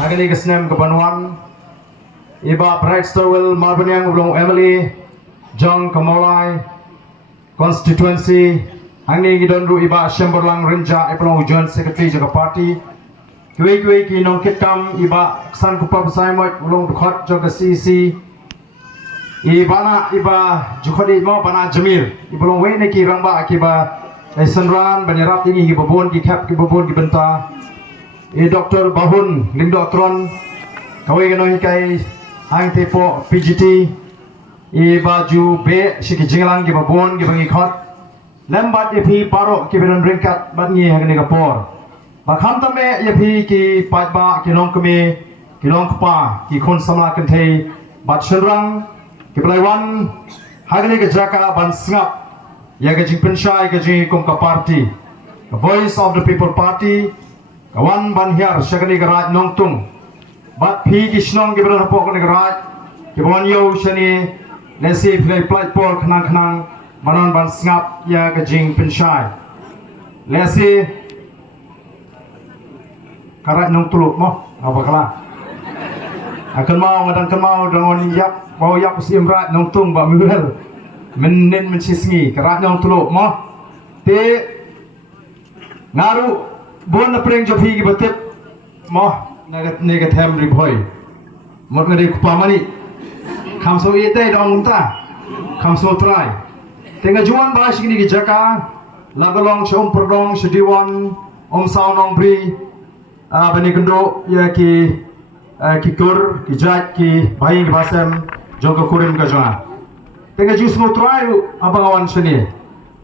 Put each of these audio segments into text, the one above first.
Agni kesnem kebanuan Iba Praxterwell Marbanyang Ulong Emily John Kamolai Constituency Angni Gidonru Iba Shemberlang Rinja Ipalong Joint Secretary Jaga Party Kwe Ki Nong Kitam Iba San Kupab Saimot Ulong Dukhot Jaga CC Iba Jukhodi Mau Bana Jamil Ipalong Wene Ki Ramba Akiba Senran Banirap ini Ki Babon Ki Kap Ki Babon Ki Benta Dr. Bahun Lingdo Tron Kawai Gano Hikai Hang Tepo PGT Baju B Shiki Jinglang Ki Babon Ki Bangi Khot Lembat Yepi Paro Ki Benon Ringkat Batngi Hagani Kapor Bakham Tame Yepi Ki Patba Ki Long Kami Ki Long Kpa Ki Khun Samla Kentei Bat Shenrang Ki Belaiwan Hagani Gajaka Ban Singap Yaga Jing Penshai Ka Jing Kumka Party The Voice of the People Party Kawan ban hiar syakani garaj nongtung bat phi kisnong gi beran hapok ni garaj ki bon yo shani lesi play pol khnang banon ban sngap ya ka jing penshai lesi garaj nong tuluk mo apa kala akan mau ngadang kan mau dangon yak bau yak usim rat nongtung ba muhel menin mencisngi garaj nong tuluk mo te ngaru Bon na preng jopi ki batip mo nega them ri boy mot ngade kupamani khamso ite dong ta khamso try tenga juan ba shigni ki jaka lagalong shom prodong shdiwan om saunong bri bani gendo ya ki kur ki jat ki bhai ki basem joga kurim ka jwa tenga ju smo try abangawan shni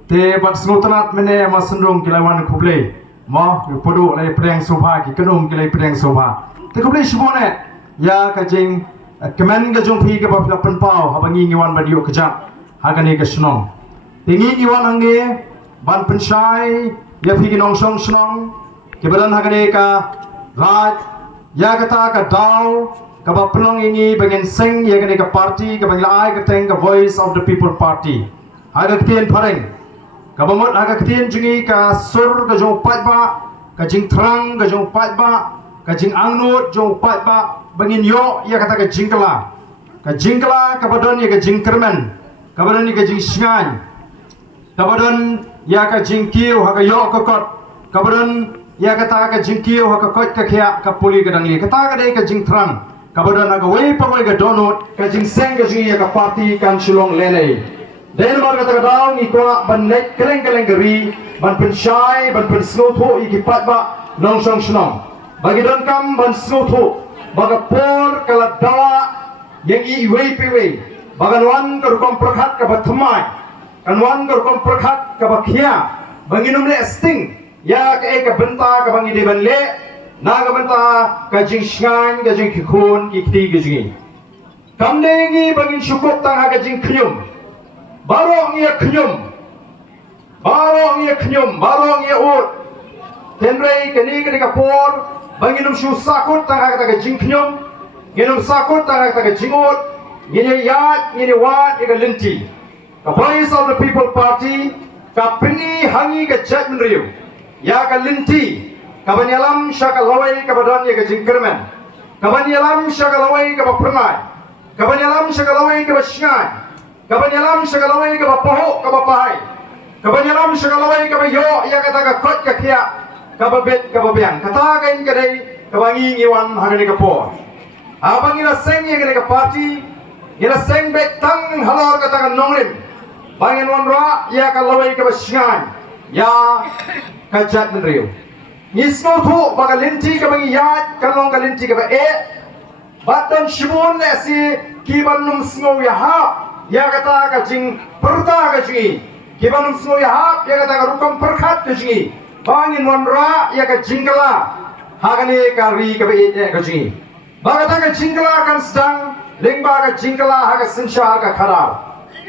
te bat smo tanat mene masendong kilawan kuble Mo podo lai preng soba ki kanum ki lai preng soba te ko play shibone ya ka jing kemen ga jong phi ga ba pen pau ha bangi ngiwan ba dio kejap ha ga ne ga snong tingi ngiwan ange ban penshai ya phi gi nong song snong ke balan ha ga ne ka raj ya ga ta ka dau ka ba plong ingi bagen sing ya ga ne ka party ka bang lai ka teng ka Voice of the People Party ha ga tien pareng Kabamot aga ketien jungi ka sur ka jong patba ka jing terang ka jong patba ka jing angnut jong patba bangin yo ya kata ka jingkala ka badon ya ka jing kermen ka badon ya ka jing singan ka badon ya ka jing kiu ha ka yo ka kot ka badon ya kata ka jing kiu ha ka kot ka khia ka puli ka dangli kata ka dei ka jing terang ka badon aga wei pa ka donut ka jing seng ka jungi ya ka party kan shilong lene Dan mar kata kadau ni ko ban nek keleng geri ban penshai ban pensnotho iki patba nong song snong bagi don kam ban snotho baga por kala dawa yang i wei piwe bagan wan kar kom prakhat ka bathmai kan wan kar kom prakhat ka bakhia banginum le sting ya ka ek benta ka bangi de ban le na ka benta ka jing shngan ka jing khon ki ti ki jing kam de ngi bangin syukut tang ka jing khnyum Barong ia kenyum, barong ia ut. Tenrei kini ketika por, banginum shu sakut tangga kata jing kenyum, ginum sakut tangga kata jing ut, gini yat, gini wat, ika linti. The Voice of the People Party, ka pini hangi ka jat menriu, ya ka linti, ka banyalam syaka lawai ka badan ya ka jing kermen, ka banyalam syaka lawai ka bapernai, ka banyalam syaka lawai ka basngai. Kabanyalam segalawai ka bapoho ka bapahai kabanyalam segalawai ka bayo ya kata ka kot ka khia ka babet ka babiang kata ka in kadai ka bangi ngiwan hagani ka por abang ina seng ya ka party ina seng bet tang halor kata ka nongrim bangin wan ra ya ka lawai ka basngan ya ka jat menriu nisno thu baga linti ka bangi yat ka long ka linti ka ba baton shibun si kibanum sngo ya ha ya kata ka jing perta ka jingi kibanum sngo ya hap ya kata ka rukam perkhat ka jingi bangin wanra ya ka jingkala hagane ka ri ka be ka jingi bagata ka jingkala kan sedang lingba ka jingkala haga sinshar ka kharab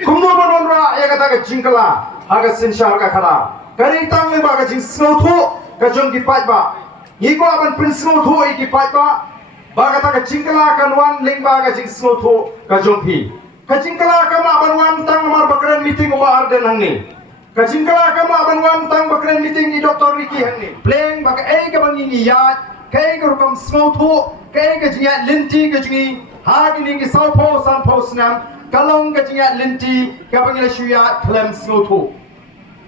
kumno banonra ya kata ka jingkala haga sinshar ka kharab kari tang lingba ka jing sngo thu ka jong ki patba iko aban prin sngo thu ki patba bagata ka jingkala kan wan lingba ka jing sngo thu ka jong pi Kajingkala kama banwan tang mar bakran meeting wa arden hangni. Kajingkala kama banwan tang bakran meeting ni Dr. Ricky hangni. Pleng bak ka bangi ni yat cái rukam snow thu cái jinga linti cái jingi ha ini cái sao po san po snam kalong cái jinga linti cái bangla shuya klem snow thu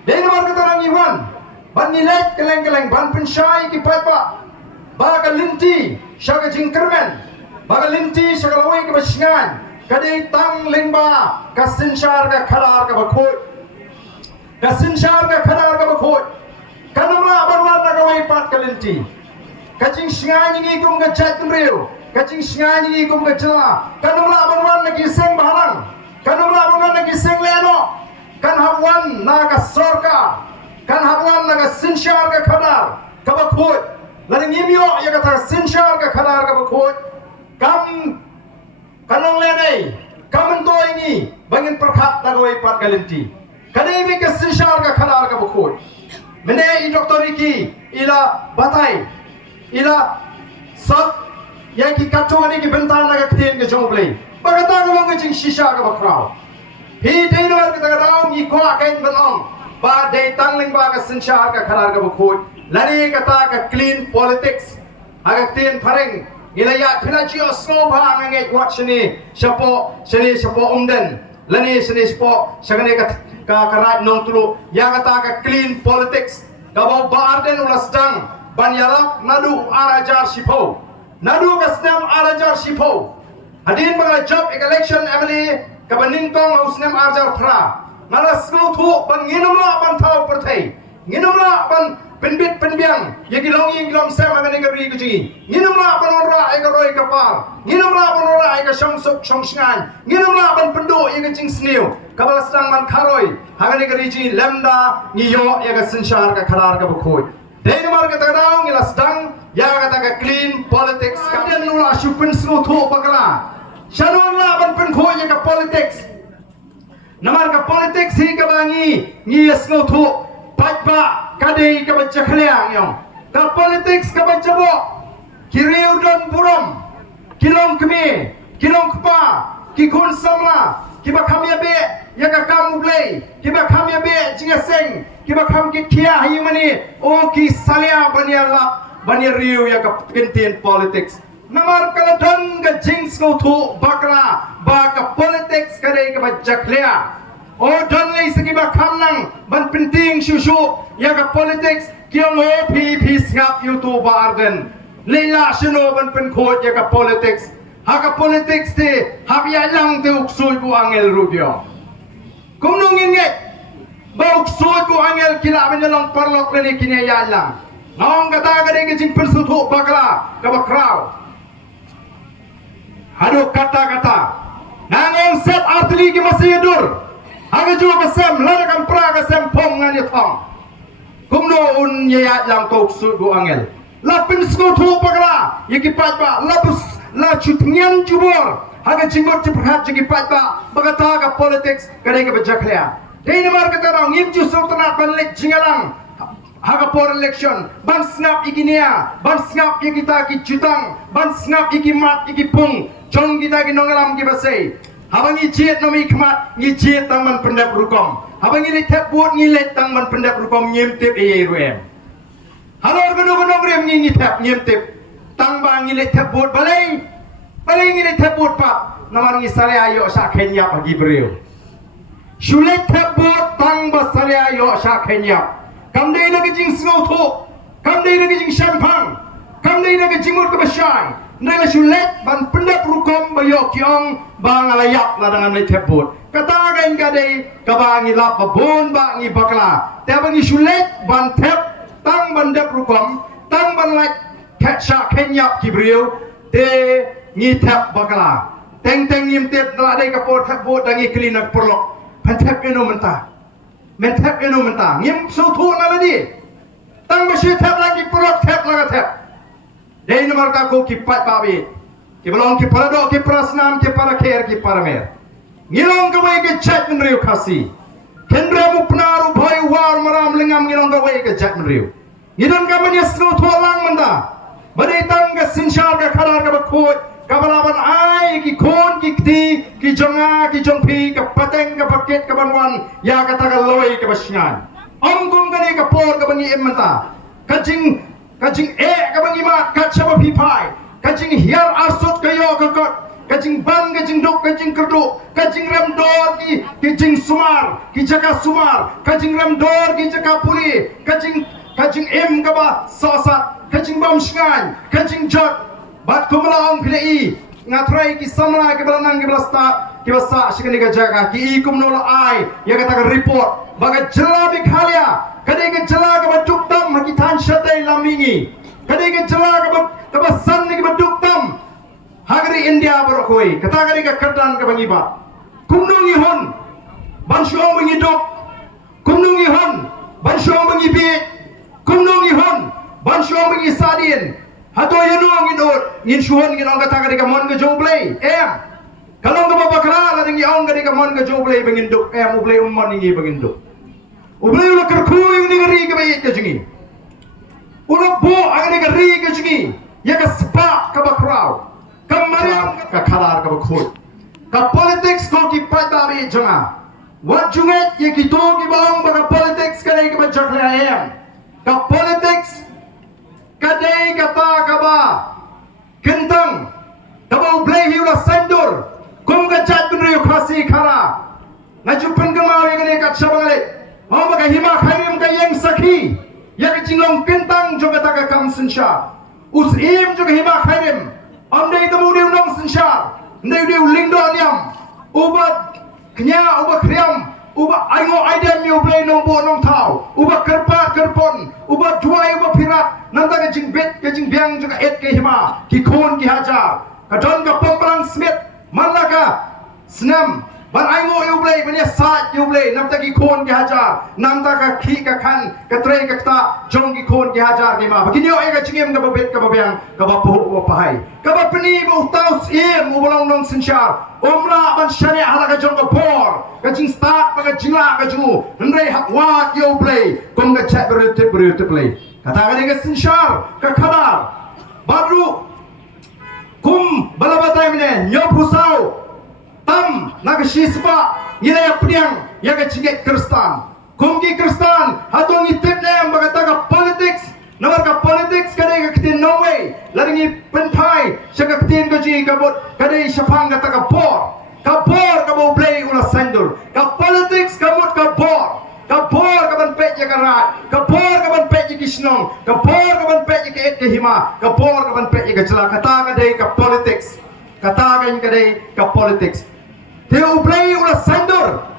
dei nomor kata orang iwan ban nilet keleng ban pensyai ki papa baga linti syaga jingkermen baga linti syaga lawai ke basingan kadai tang lengba kasinsyar ka khalar ka bakhoi kasinsyar ka khalar ka bakhoi kanamla abarwar na gawai pat kalinti kajing singan ini kum ka chat mreu kajing singan ini kum ka jela kanamla abarwar na kiseng bahalang kanamla abarwar na kiseng leno kan habwan na ka sorka kan habwan na ka sinsyar ka khalar ka bakhoi laring imyo ya kata sinsyar ka khalar ka bakhoi kam kanong lenai kam to ini bangin perkhat na gawai pat kalinti kadai me ka sinsyar ka khalar ka bakhoi mene i doktor iki ila batai ila sat yang ki kacho ni ki bentana ka ktin ke joble bagata ko long jing shisha ka bakrao hi dei no ka tagaraw ni ko akain banong ba dei tangling ba ka sinsyar ka khalar ka bakhoi lari kata ka clean politics aga ktin phareng ilaya thila chi osno ba ngai watch ni shapo umden lani shani shapo shagane ka karat nong tulu yang kata ka clean politics kabau baarden ulasdang banyalak nadu arajar shipo nadu kasnam arajar shipo hadin banga job election emily kabaning tong usnam arajar pra malas go thu ban nginumla ban thau perthai nginumla ban penbit penbiang yagi long sem agane gari guji nginumla ban ora ai ka roi kapar nginumla ban ora ai ka songsuk songsngan nginumla ban pendo yagi jing sneu kabal sedang man kharoi agane gari ji lemda niyo yaga sinsyar ka khalar ka bukhoi dei nomor ka tagang ila sedang yaga ka clean politics kadian nula shupin snu thu bakala shanula ban pen khoi yaga politics namar ka politics hi ka bangi ni snu thu patba kadai ka baca khaliang yong ka politics ka baca bo kiriu don buram kilong kemi kilong kpa ki kun samla ki ba kham ya be ya ka kam uglei ki ba kham ya be jinga seng ki ba kham ki khia hi mani o ki salia bania riu ya ka kintin politics namar kala dan ka jings ko thu bakra ba ka politics kadai ka baca khlia o don lei segi ba kham nang ban penting shushu ya ka politics kiong o pi ngap youtube arden leila shino ban pen khot ya ka politics ha ka politics te ha ya lang te uksui bu angel rudio kum nungin nge ba uksui bu angel kila ben long parlok le kini ya lang ngong kata ka de ke jing pen su thu bakla ka bakrao hado kata nangong set artli ki masih dur aga jo ka sem la kam pra ka sem pom ngan ye thong kumno un ye ya lang tok su du angel la pin sko thu pakla ye ki pat ba la chut nyan jubor aga jingot ti phat ji ki pat ba bagata ka politics ka de ka bajaklia dei ne mar ka ta ngim ju sultanat ban lek jingalang haga por election ban snap iginia ban snap ikita ki jutang ban snap ikimat ikipung jong kita ki nongalam ki basei habangi jet nomi khmat ngi jet tang man pendap rukom habangi le thep buat ngi le tang man pendap rukom nyem tep e ruem halor gono rem ngi thep nyem tep tang ba ngi le thep buat balai ngi le thep buat pa namar ngi sare ayo sa khenya bagi breu shule thep buat tang ba sare ayo sa khenya kam dei na jing snow tho kam dei na jing champagne kam dei na jing mut ka basai nela shulet ban pendap rukom bayo kiong bang alayak la dengan le tebut kata gan gadai ka bangi lap babon bangi bakla te bangi shulet ban tep tang bandap rukom tang ban lak ketsha kenyap kibriu te ngi tep bakla teng ngim tep la dai ka pot tebut dangi klinak perlok pan tep eno menta ngim so thu na ladi tang bashi tep lagi perlok tep laga tep dei nomor ka ko ki pat babi ki belong ki parado ki prasnam ki parakher ki paramer ngilong ka wai ke chat menriu khasi kendra mu pnaru bhai war maram lingam ngilong ka wai ke chat menriu ngidon ka manya sno tholang manda badai tang ka sinshar ka khalar ka bakhoi ka balaban ai ki khon ki kti ki jonga ki jongphi ka pateng ka paket ka banwan ya ka ta ka loi ka basnyan ong kum ka ni ka por ka bani emanta ka jing kajing kabang imat kacaba pipai kajing hial asut kayo kakot kajing ban kajing duk kajing kerduk kajing rem dor ki kajing sumar ki jaka sumar kajing rem dor ki jaka puli kajing kaba sosat kajing bam shngai kajing jot bat kumlaong pilei ngatrai ki samra ki balanang ki blasta ki basa shikani ka jaga ki ikum nola ai ya kata report baga jela bikhalia kadai ka jela ka baduk tam haki than shatai lamingi kadai ka jela ka basan ni ka baduk tam hagri India berokoi kata kadai ka kerdan ka bangiba kumnungi hon bansyong bangiduk kumnungi hon bansyong bangibi kumnungi hon bansyong bangi sadin hato yanong ngin shuhon ngin ong kata kadai ka mon ka joblay kalau ka babakra la dingi ong kadai ka mon ka joblay banginduk ublay umman ngi banginduk ublay ula kerkui ni ngari ka bayit ka jingi ula bo agani ka ri ka jingi ya ka spa ka bakraw ka mariam ka khalar ka bakhoi ka politics ko ki patabi janga wat junget ye ki to ki bang ba ka politics ka ka bajakla ayam ka politics kadai kata ka ba kentang ka ba ublay hi ula sendur kum ka chat bin khasi khara ngajupan ka mawi ka ka chabangale mau baka hima khairim ka yang sakhi ya ka jinglong kentang juga ta ka kam sinsha us im juga hima khairim amdei tamu diu nong sinsha ndei diu lingdo nyam ubat knya ubat kriam ubat aingo aidem mi ublei nong bo nong thau ubat kerpa kerpon ubat juai ubat pirat nanta ka jing bet ka jing biang juga et ke hima ki khon ki hajar ka don ka pamprang smith malaka snam ban aingo ublei banya sat ublei namta ki khon ki hajar namta ka khi ka khan ka trei ka ta jong ki khon ki hajar ki ma bakinyo ai ka chingem ka babet ka babyang ka bapu wa pahai ka bapni bo taus im ubolong nong sinchar omla ban syari hala ka jong ka por ka jing start ka jingla ka ju ndrei hakwa ki ublei kom ka chat berut play kata ka sinchar ka khabar badru kum balabatai mine nyopusau tam naga shispa ila ya pediang ya ka cingek kristan kumki kristan hatong itip nem bagata ka politics namar ka politics kadai ka kitin no way laringi penpai saka kitin ko ji ka bot kadai syapang kata ka por ka bo play ula sendur ka politics ka mut ka por ka ban pet ya karat ka ban pet ya kisnong ka ban pet ya ke hima ka ban pet ya jela kata kadai ka politics kata kadai ka politics Teu ublay ula sandur.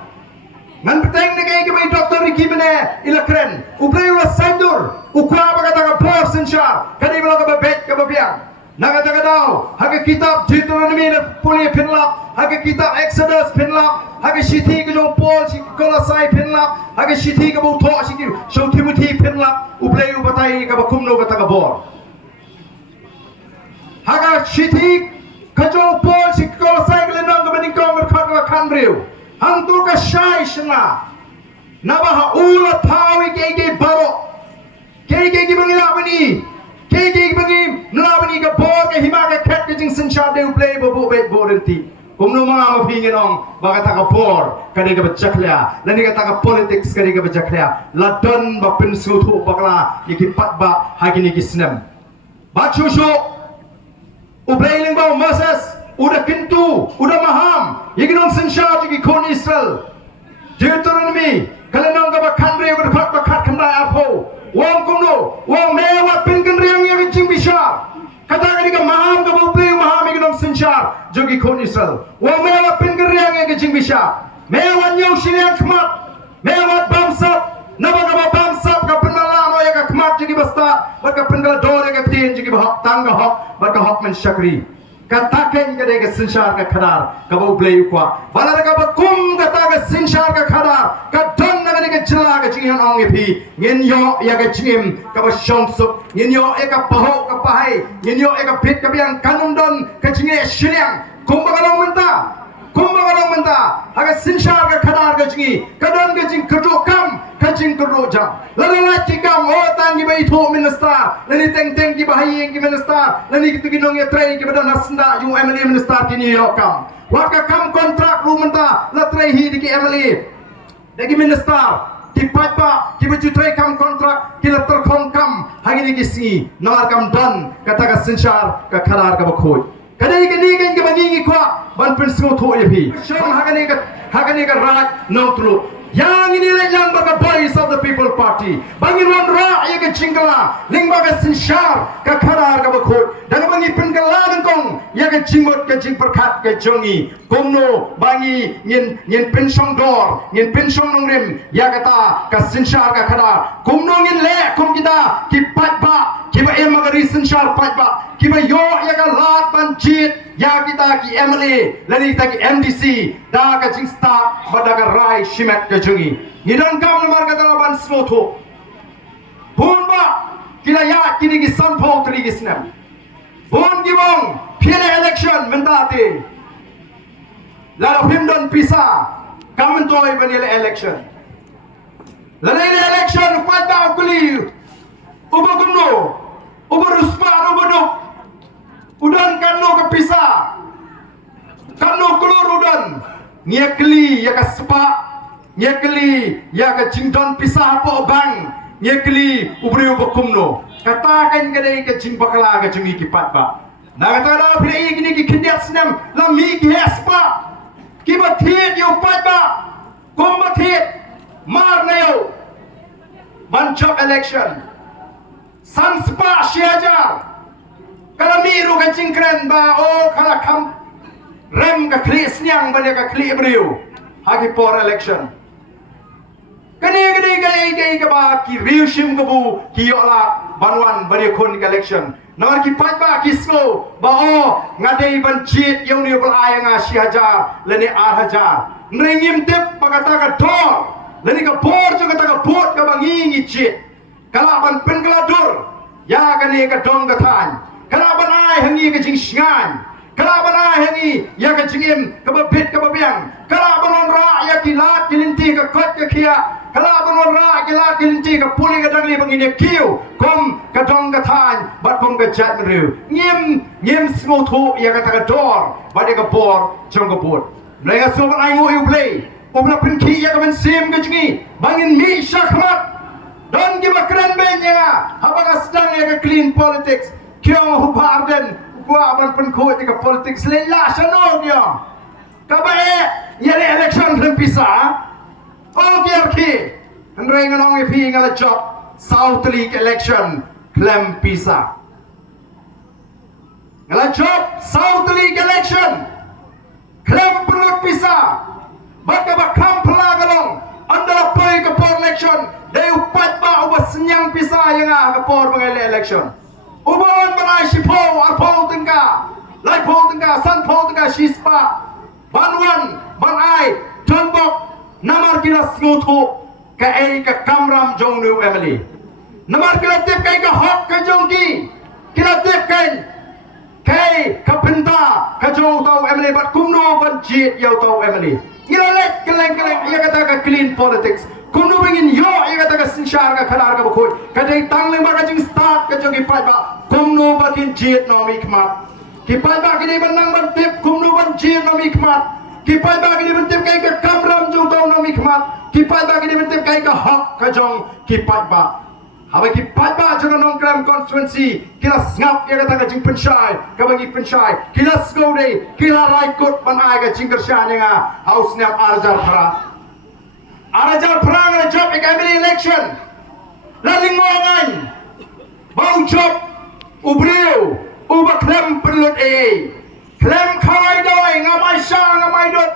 Ngan peteng negay kibay doktor ni kibane ila kren. Ublay ula sandur. Ukwa bagata ka por sinshar. Kadai bala ka babet ka babiang. Nagataga daw. Haga kitab Deuteronomy na puli pinlap. Haga kitab Exodus pinlap. Haga shiti ka jong Paul si Colossae pinlap. Haga shiti ka buto si so Timothy pinlap. Ublay ubatay ka bakumno ka taga bor. Haga shiti kajong Paul si Colossae kelenong kebening kong berkata kanriu hantu ka syai shna nabaha ula tawi kege baro kege bangilabani kege bangi nalabani ka bor ka hima ka ket ka jing sincha de play bobo bet borenti kumno mga mapingin ong baka taka por kani ka bachakля nani ka taka politics kani ka bachakля ladon ba pinsutu bakla ikipat ba hagini kisnem bachusho ublay lang ba Moses udah kintu udah maham yiginon sinsha jigi kon Israel Deuteronomy kalenong ka bakandre udah kat bakat kandai apo wong kuno wong mewa pinkan riang yang jing bisa kata kani ka maham ka ublay maham yiginon sinsha jigi kon Israel wong mewa pinkan riang yang jing bisa mewa nyong sinian kmat mewa bamsat nabaga ba bamsat ka penalamo ya ka kmat jigi basta baka pengal dore ka tin jigi bahak tangga hok baka hok men syakri katakan ka dega sinshar ka khadar ka bo blay kwa balar ka bakum kata ka sinshar ka khadar ka don na dega jila ka jingan ong epi ngin yo ya ka jingim ka ba shongsup ngin yo e ka paho ka pahai ngin yo e ka pit ka biang kanum don ka jinge shiliang kumbagalong menta aga sinshar ka khadar ka jingi ka don ka jing kerjo kam ka jing kerjo jam lalala cikam o tang gi bai tho minister lani teng teng gi bahai gi minister lani gitu ginong ya trai gi badan hasna ju MLA minister kini yo kam waka kam kontrak ru menta la trai hi di MLA dagi minister kipat ba kiba jutrai kam kontrak kila terkong kam hangini kisi nawar kam dan kata ka sinshar ka kharar ka bakhoi kadai ka ni kan ka bangi kwa ban prinsipal tho ye phi sham hagani ka raj notlu yang ini le yang baga voice of the people party bangin wan ra ye ka chingala ling baga sinshar ka kharar ka bakhoi dan bangi pin ka la kong ye ka chingmot ka ching perkhat ka jongi komno bangi ngin pin song dor ngin pin song nong rim ya kata ka sinshar ka khara komno ngin le kom kita ki pat ba ki ba em magari sinshar pat ba ki ba yo ya ka lat ban chit ya kita ki MLA lani kita ki MDC da ka ching sta bada ka rai shimet ka jongi ngidon kam nomor kata ban slotho bun ba kila ya kini ki sanpho tri ki snam bun ki bong phile election mentate la himdon pisa kamen toy banile election la ile election kwata kuli ubo kumno ubo ruspa ubo do udan kanno ke pisa kanno kulur udan nyekli ya ka spa nyekli ya ka jingdon pisa po bang nyekli ubri ubo kumno katakan kadai ke jing bakala ka jungi kipat ba na kata da phile gini ki kindiat snam la mi hes ba kiba thiet yo pat ba komba thiet mar na yo bunch of election sanspa shiajar kala miru ka jingkren ba o kala kam rem ka kli snyang ba ka kli brio hagi por election kani ka ba ki riu shim ka bu ki yo la banwan bari kon election nawar ki pat ba ki sko ba o ngadei ban chit yo ni bal ay nga shiajar leni arhajar nringim tip pagata ka dor leni ka por jo kata ka pot ka bangi ngi chit kala ban pen kala dur ya kani ka dong ka than kala ban ai hangi ka jing shngan kala ban ai hangi ya ka jingim ka ba bit ka ba biang kala ban on ra ya ki lat kilinti ka kot ka khia kala ban on ra ki lat kilinti ka puli ka dangli bangi ne kiu kom ka dong ka than bat kom ka chat riu ngim smo thu ya ka ta ka dor ba de ka por chong ka pot lai ka so ban ai ngo eu play omna pin ki ya ka ban sim ka jingi bangin mi shakmat don give a keren benya habang sedang ya ke clean politics kyo hubarden gua ban pen ko ka politics le la sano dia ka ba ya le election ren pisa o gier ki andrei nganong e pi ngala job South League election klem pisa ngala job South League election klem perut pisa baka ba kam pelagalong andala poi ka por election dai upat ba uba senyang pisa yang ka por mengai election uban banai shipo arpol tengka lai pol tengka san pol tengka shispa banwan banai tonbok namar kila snguthu ka ai ka kamram jongnu emily namar kila tip kai ka hok ka jongki kila tip kai ka penta ka jong tau emily bat kumno ban jit yau tau emily kila let keleng ia kata ka clean politics kuno bengin yo ia kata ka sinshar ka khalar ka bakhoi kadai tangleng ba ka jing start ka jogi pai ba kuno bakin jit no mikmat ki pai ba ki banang ban tip kuno ban jit no mikmat ki pai ba ki ban tip kai ka kamram jo tau no mikmat ki pai ba ki ban tip kai ka hak ka jong ki pai ba habai ki pai ba jong nong kram constituency kila ngap ia kata ka jing penshai ka bagi penshai kila skode kila raikut ban ai ka jing kershane nga house nyam arjar phara Arajar perang ada job ekamili election. Laling mongan. Bau job ubriu uba klem perlut klem kawai doi ngamai syah ngamai dot.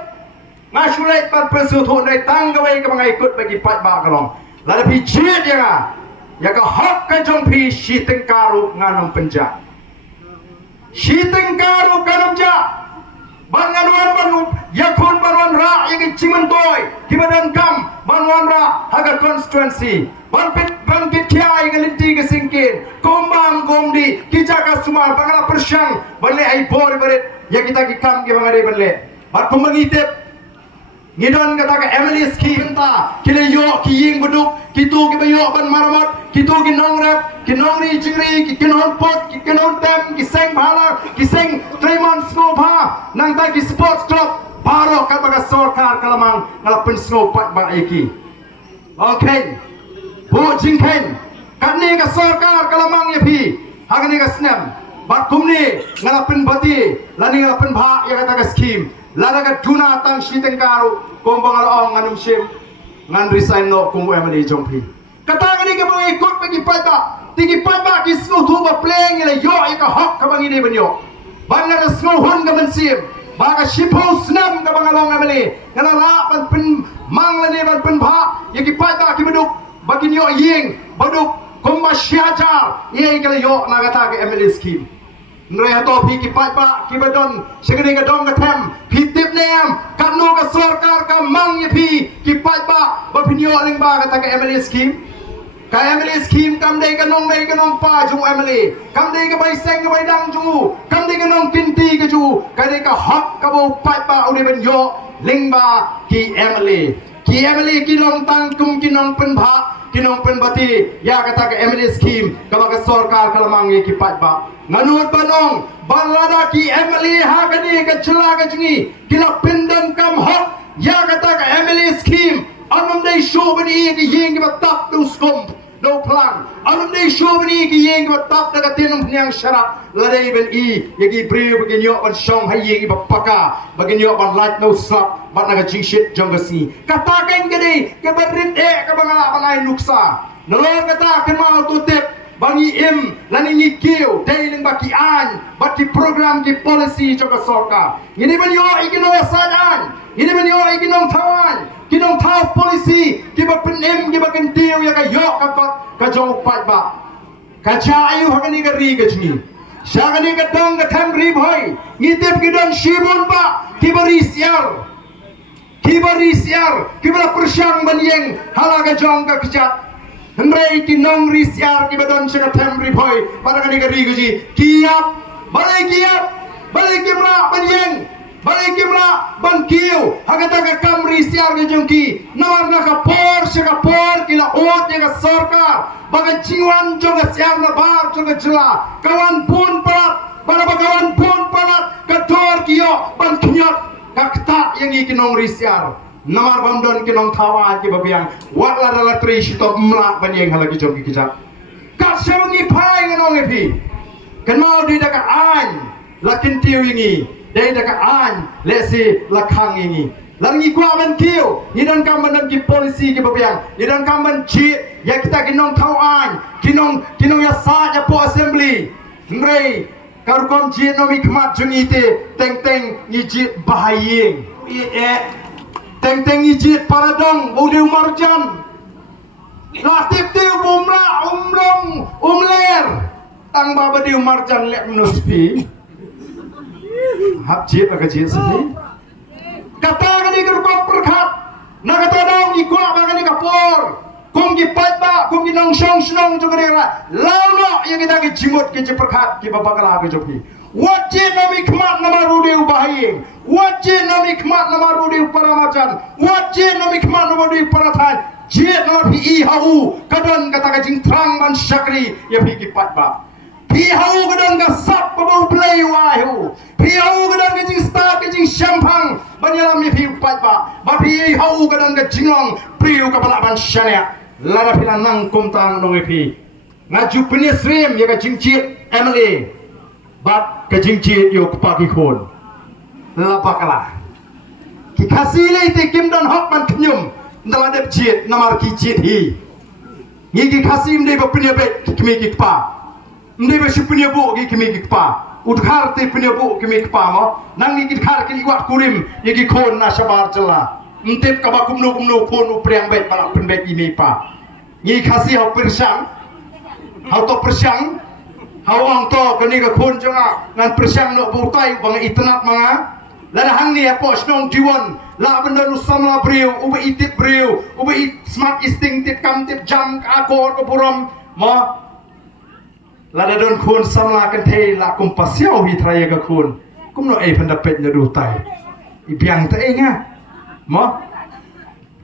Ngasulet pat pesutu dai tanggawai ke mangai ikut bagi pat ba kalong. Lada pi jit ya ka hak ka jong pi si tengkaru nganong penjak. Si tengkaru kanong ja. Banganuan banu yakun banuan ra yang cimentoy kibadan kam banuan ra haga constituency ban kit kiai galinti ke singkin komam komdi kijaka sumar bangala persyang balle ai bor baret ya kita ki kam ke bangare balle bat pemangitep ngidon kata ke Emily ski benta kile yo ki ying buduk kitu ki bayo ban maramot kitu ki nongrap ki nongri jingri ki kinon pot ki kinon tem ki seng bhala ki seng 3 months go bha nang ta ki sports club baro ka baga sorkar kalamang ngala pen snow pat ba iki Okay, bu jingken, kat ni ka sarkar kalamang ya pi, hang ni ka snam, bat kum ni ngalapin bati, lani ngalapin bha ya kata ka skim, lada ka duna tang shiteng karu, kum bangal ong nganum shim, ngan resign no kum emily jompi. Kata ni ka bang ikut bagi pada, tigi pada ki snow tu ba playing ila yo ya ka hok ka bang ini benyo, bang ada snow hun ka mensim, baga shipo snam ka bangal ong emily, ngalala pan pen mang lani ban pen bha, ya ki pada ki beduk. Bagi nyo ying baduk kumba syajar ye kala yo nagata ke MLA scheme nre to pi ki pa ki badon segene ga dong ga them pi tip nem kanu ga sarkar ka mang ye pi ki pa ba pinyo ling ba ga ta ke MLA scheme ka MLA scheme kam dei ga nong pa jung MLA kam dei ga bai seng ga bai dang jung kam dei ga nong kinti ga ju ka dei ka hak ka bo pa ba uni ben yo ling ba ki MLA ki nong tang kum ki nong pen bha ki nong pen bati ya kata ke MLA scheme ka ba sarkar kalamang ye ki pat ba nganut banong balada ki MLA ha ka ni ka chela ka jingi ki la pindan kam hot ya kata ke MLA scheme anum dei show bani ki yeng ba tap tu skum no plan anum dei show bani ki yeng ba tap da ka tinong nyang syarat la dei ben i ye ki priu ba ki nyo ban shong hai yeng ba paka ba ki nyo ban light no slap bat naga jing shit jong gasi katakan gede ke badrin ka bangala bangai nuksa nolor kata ke mau tutip bangi im lani ni kiu dailing baki an baki program ki policy jong sorka ini ban yo igino sadan ini ban yo igino tawan kinong taw policy ki ba penim ki ba kentiu ya ka yo ka kot ka jong pat ba ka chayu hagani ka ri ka jni shagani ka dong ka tham ri bhai ngitip ki dong shibun ba ki bari siar kibra persyang banyeng halaga jong ka kejat hemrei ki nong risiar ki badon sega temri boy pada kani ka riguji kiap balai kibra banyeng balai kibra ban kiu hagata ka kam risiar ki jongki nawar na ka por sega por kila ot ya ka sarkar baga jiwan jong ka siang na bar jong ka jela kawan pun parat bagawan pun parat ka dor kiyo ban kinyot kakta yang ikinong risyar namar bandon kinong tawa ki babiang wala dala trish to mla banyeng halagi jom ki kijak ka sewengi pai nganong epi kan mau di daka an lakin tiu ingi dei daka an lesi lakhang ingi langi kwa man kiu idan kaman ki polisi ki babiang idan kaman chi ya kita kinong tawan kinong ya sa ya po assembly ngrei karkom jin no mikmat jungite teng ngijit bahayeng teng ngijit paradong udah marjan latip tiu bumra umrong umler tang baba diu marjan lek menuspi hap jit aga jit sini kata gani karkom perkhat na kata dong ikwa bagani kapor kum ki patba kum ki nong shong snong jo gani launo yang kita ki jimut ki perkhat ki babakala ki jopi wajib nami khmat nama rudi ubahayeng wajib nami khmat nama rudi paramajan wajib nami khmat nama rudi parathan jit nama pi i hau kadon kata ka jing trang man syakri ya pi ki patba pi hau kadon ka sap babau play wahu pi hau kadon ka jing start ka jing champang banyalam ya pi patba ba pi hau kadon ka jingong priu ka balaban syania lara pila nang kumtang nong epi ngaju penisrim ya ka jingcit MLA bat ka jingcit yo kupaki khon lapakala ki khasile te kimdon hok man knyum ndala dep jit namar ki jit hi ngi ki khasim de ba punya be kimi ki pa mde be punya bu ki kimi ki pa udkhar te punya bu kimi ki pa mo nang ni ki khar ki wat kurim ye ki khon na sabar jela mtep ka ba kumno phon upriang be bala pen be ini pa ngi khasi hau persang hau to persang hau ong to kani ka khon jonga ngan persang no butai bang itnat manga lada hang ni apo snong jiwon la benda nu samla briu uba itip briu uba smart instinctive kam tip jam akor ko puram mo lada don khon samla kan thei la kum pasiau hi traya ka khon kum no e phanda pet na du tai ibiang ta e nga mo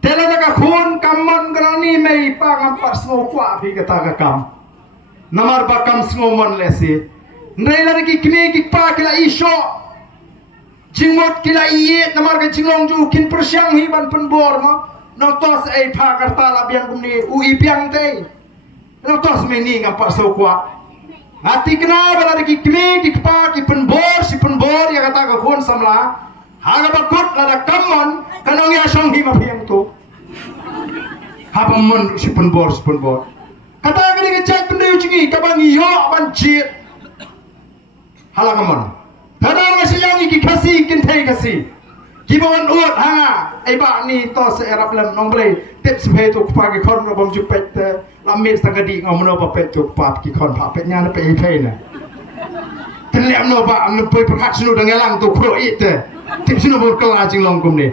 tela daga khun kamon grani mei pangam pas ngo kwa phi kata ka kam namar ba kam sngo mon lesi ndrela ki kne ki pa kila isho jingmot kila iye namar ka jinglong ju kin persyang hi ban pen bor ma notos ai pha karta la biang kumni ui piang te notos meni ngapa so kwa hati kena bala ki kimi ki pa ki penbor si penbor ya kata ka khon samla haga bakut la da kamon kanong ya song hi ma piang tu hapamon si penbor kata ka ni chat pendu chingi kabang yo ban chi hala kamon kadang masih yang ki kasi kin thai kasi Kibawan uat hanga ai ba ni to se erap lam nong ble tip sepe tu pa ki kon ro bom jupet lam mes tang di ngom no pa pet tu pa ki kon pa pet nya na pe i pe na ten le no ba am pe prakat sunu dang elang tu kro i te tip sunu bor kala jing long kum ni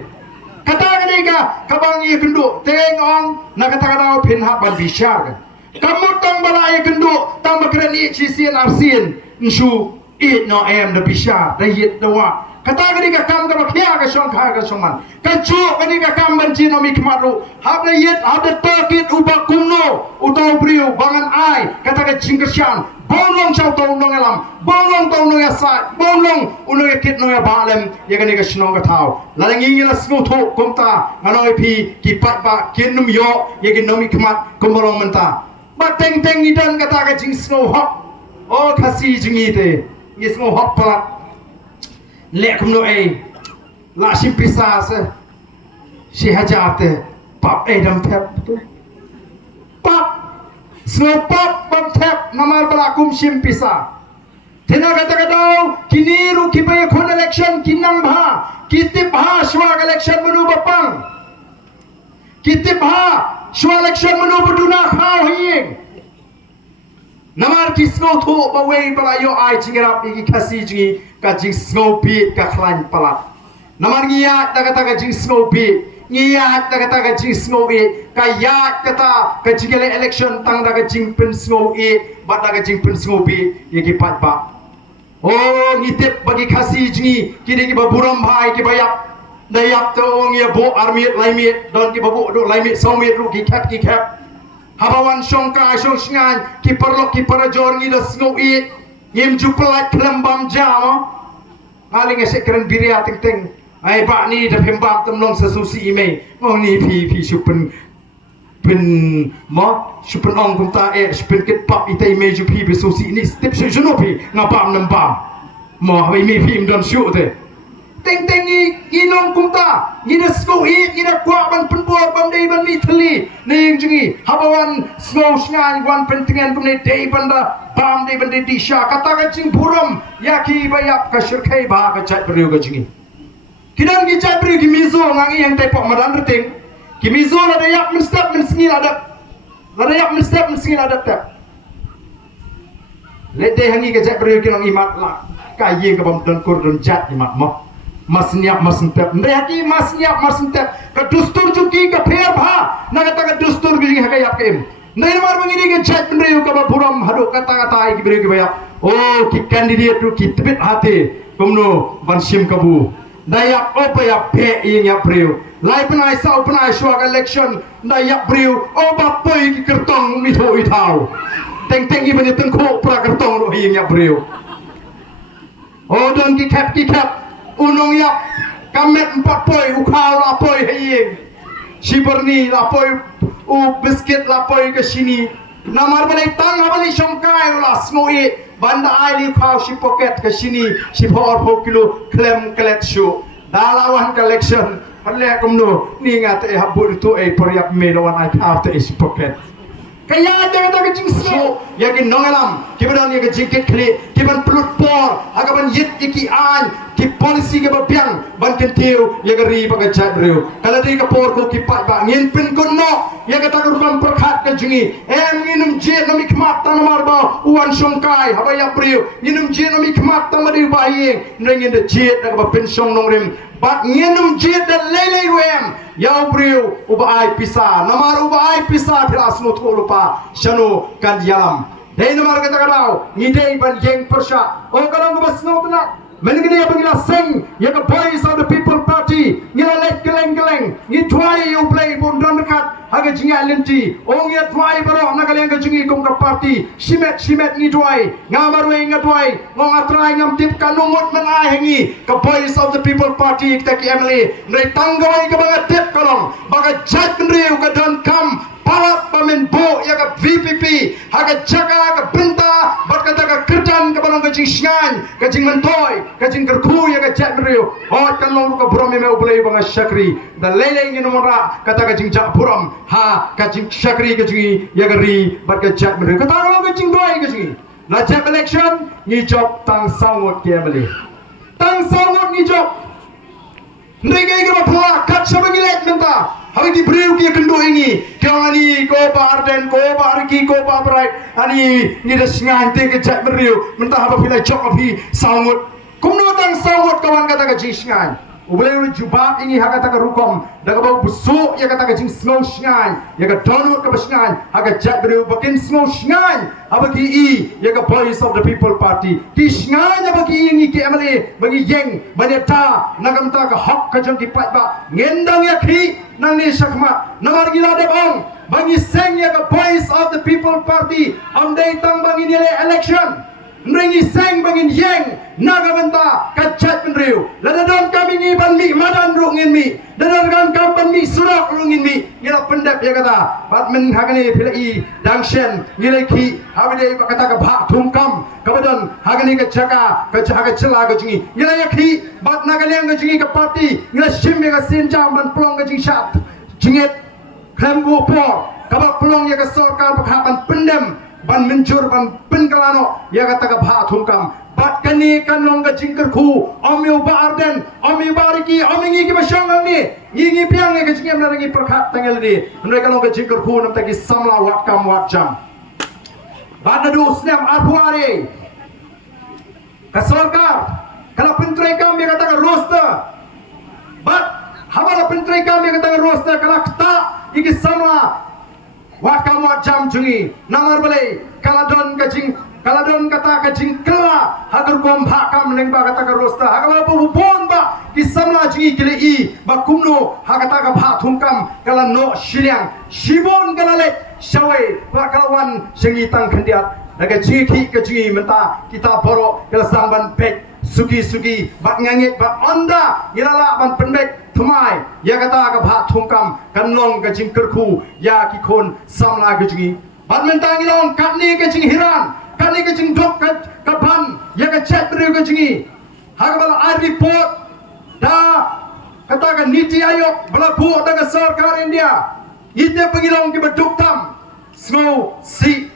kata ka ni ka kabang i kendu teng ong na kata ka pin ha ban bishar kamu tang bala i kendu tang bakran i chi sien arsin nsu i no em da bishar da yit da wa kata kani ka kam ka bakhya ka song kha ka soman ka chu kani ka kam banji no mi khmaru habla yet habla pakit uba kumno uto briu bangan ai kata ka jingkasyan bonong chau to nong elam bonong to nong asa bonong uno kit no ya balem ya kani ka snong ka thau la ngi la snu tho komta ngano pi ki pat ba kin num yo ya ki no mi khmat komorong menta ba teng teng idan kata ka jing snow hop o khasi jingi te ni snow hop pala lek kumno ai la sim pisa se si hajate pap dam thep tu pap snow pap bam thep namar bala kum sim pisa thena kata kadau kini ru kipai khon election kinang bha kitip bha shwa election manu bapang kitip bha shwa election manu buduna khaw hieng namar kisno tho bawei bala yo ai chingrap ki khasi jingi ka jing snow pi ka khlan palat namar ngia ta kata ka jing snow pi ngia ta kata ka jing snow e ka ya kata ka jingele election tang da ka jing pen snow e ba da ka jing pen snow pi ye ki pat ba o ngitep bagi khasi jingi kini ki baburam bhai ki bayap dayap to ngia bo army laimi don ki babu do laimi somi ru ki khap Habawan songka song singan ki perlok ki parajor ngi da snow it yem jupelat klembam jama ngaling esek keren biria ting ting ai ba ni da pembam temlong sesusi ime ngong ni pi supen pen mo supen ong kumta supen ket pap ite ime ju pi besusi ni step junopi ngapam nembam mo hai mi pi mdon shu te teng teng ni nong kumta ni da snow it ni da kwa ban penbor bam dei ban mi thli ning jingi habawan snow sngan wan pentingan kum ne dei ban da bam dei ban di sha kata ka jing buram yaki bayap ka shirkai ba ka chat beriu ka jingi kidang ki chat beriu ki mizo ngangi yang tepok madan reting ki mizo la da yak men step men sngil adap la da yak men step men sngil adap tap le de hangi ka chat beriu ki nang imat la ka yeng ka bam don kur don jat imat mo masniap masntep ndaki masniap masntep ka dustur juki ka pher bha na kata ka dustur gi ha ka yap kem nei mar mangini ke chat bendeu ka buram hadu kata kata ai ki beri ki baya o ki candidate ru ki tibit hate komno bansim kabu dayak opa ya pe ing ya breu lai penai sau penai swag election dayak breu o ba poi ki kertong mi tho i thau teng teng i bani teng kho pra kertong ro ing ya breu o don ki cap unong yap kamet 4 poi ukhau la poi heyeng siberni la poi u biscuit la poi ke sini namar balai tang habali songkai la smoi banda ai li khau si pocket ke sini si 4 kilo klem kelet shu dalawan collection halle komno ni ngate habur tu e poriap melawan ai khau te si pocket kaya ada kata kecing so yakin nongelam kibaran yakin jingkit kli kiban pelut por agaban yit iki an ki polisi ke babiang ban kentiu yagari baga jadreu kala di kapor ko ki pat ba ngin pin kunno ya kata kurban perkhat ke jingi nginum je nomi khmat tanamar ba uan songkai habaya priu nginum je nomi khmat tamari bayi ngin de je da ba pin song nongrim bat nginum je da lele ruem yau priu ubai pisa namar ubai pisa philas no tholupa shano kan yalam dei namar kata kadau ngidei ban yeng persha o kalong bas no tna Mengenai apa gila sing, ya ke voice of the people party, gila let geleng-geleng, ni tuai you play pun dan dekat, haga jinga lenti, ong ya tuai baru nak kalian ke jingi kong ke party, simet ni tuai, ngamaru ingat tuai, ngong atrai ngam tip kanungut mengahengi, ke voice of the people party kita ki MLA, nai tanggawai ke bangat tip kalong, baga jat kendriu ke dan kam, palat pamen bo ya ke VPP, haga jaga ke benta, berkata ke kerjaan ke balong ke jing sngan, ke jing mentoy, ke jing kerku ya ke jat meriu, oh kan long ke buram me ubulai banga syakri, dan lele ingin nomora kata ke jing jak buram, ha ke jing syakri ke jing ya ke ri, ber ke jat meriu, kata long ke jing doai ke jing, la jat election ni job tang sangut ke meli, tang sangut ni job, nrega ingin apa kat sebagilet menta. Hari di beriu kia kendo ini, kau ani kau ba Arden, kau ba Arki, kau ba Bright, ani ni dah sengai te ke jat beriu, mentah apa pilih cok api sangut, kumno tang sangut kawan kata ke jing sengai, ubelai ulu jubab ini hak kata ke rukom, dah kau busuk ya kata ke jing snow sengai, ya ke donut ke sengai, hak jat beriu bakin snow sengai, apa ki i ya ke voice of the people party, ki sengai apa ki ini ki MLA bagi yeng, baneta, nagam ta ke hak ke jang ki pat ba, ngendang ya ki. Nang ni sakmat namar gila debong bagi seng ya ke voice of the people party amdai tang bagi nilai election nrengi seng bagi yeng naga benta kacat penriu ladadon kami ngi ban mi madan rungin mi dadon kam mi surak rungin mi gila pendap ya kata bat men hagani pilai dangshen nilai ki habide kata ke bak tungkam kabadon hagani ke jaka ke jaga cela ke jingi gila ya ki bat nagaliang ke jingi ke party gila shimbe ke sinjam ban plong ke jing shat jingit krem gopor kabak plong ya ke sorkar bakhapan pendem ban mencur ban penkalano ya kata ke bak tungkam bat kani kan long ke jingker ku omi uba Arden omi bariki omi ngi ke basyang ni ngi piang ke jingi menarangi perkhat tanggal ni mereka long ke jingker ku nam taki samla wat kam wat jam bat nadu snap arpuari ke sorkar kalau penteri kami kata ke roster bat hamala penteri kami kata ke roster kalau kita iki samla wat kam wat jam jungi namar balai kaladon kajing kaladon kata kajing kela hagar kom hakam lengba kata ke rosta hagar pun ba kisamla jingi kile i ba kumno hakata ka pha thungkam kala no shiliang shibon kala le shawai ba kalawan singi tang khandiat naga jingi ke jingi menta kita boro kala samban pek sugi bat ngangit bat onda ilala ban pendek thumai ya kata ka pha thungkam kanlong ka jing kerku ya ki khon samla ke jingi bat menta ngilong kapni ke jing hiran kali ke jing dok ke ban ya ke chat beri ke jingi hagbal a report da katakan niti ayok bala bu daga sarkar India ite pangilong ke beduk tam snow si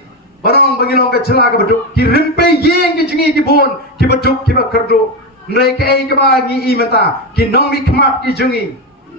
barang pangilong ke cela ke beduk ki rimpe yeng ke jingi ki bon ki beduk ki ba kerdo mereka ai ke bagi i mata ki nomi kmat ki jingi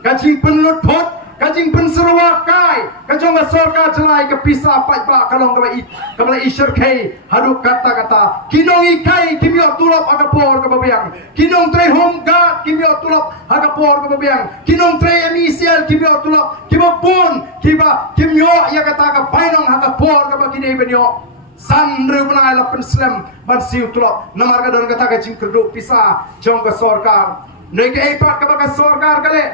kajing penlut pot kajing penseruak kai kajong sarkar celai ke pisah pat ba kalong ke bala isher kai haduk kata kinong ikai kimio tulap agapor ke babiang kinong tre home guard kimio tulap agapor ke babiang kinong tre emisial kimio tulap kibapun kimio ya kata ke painong agapor ke bagine benyo sandre bunai la penslam ban siu tulap namar ka don kata ke jing kerduk pisah jong ke sarkar neke ai pat ke ba sarkar kale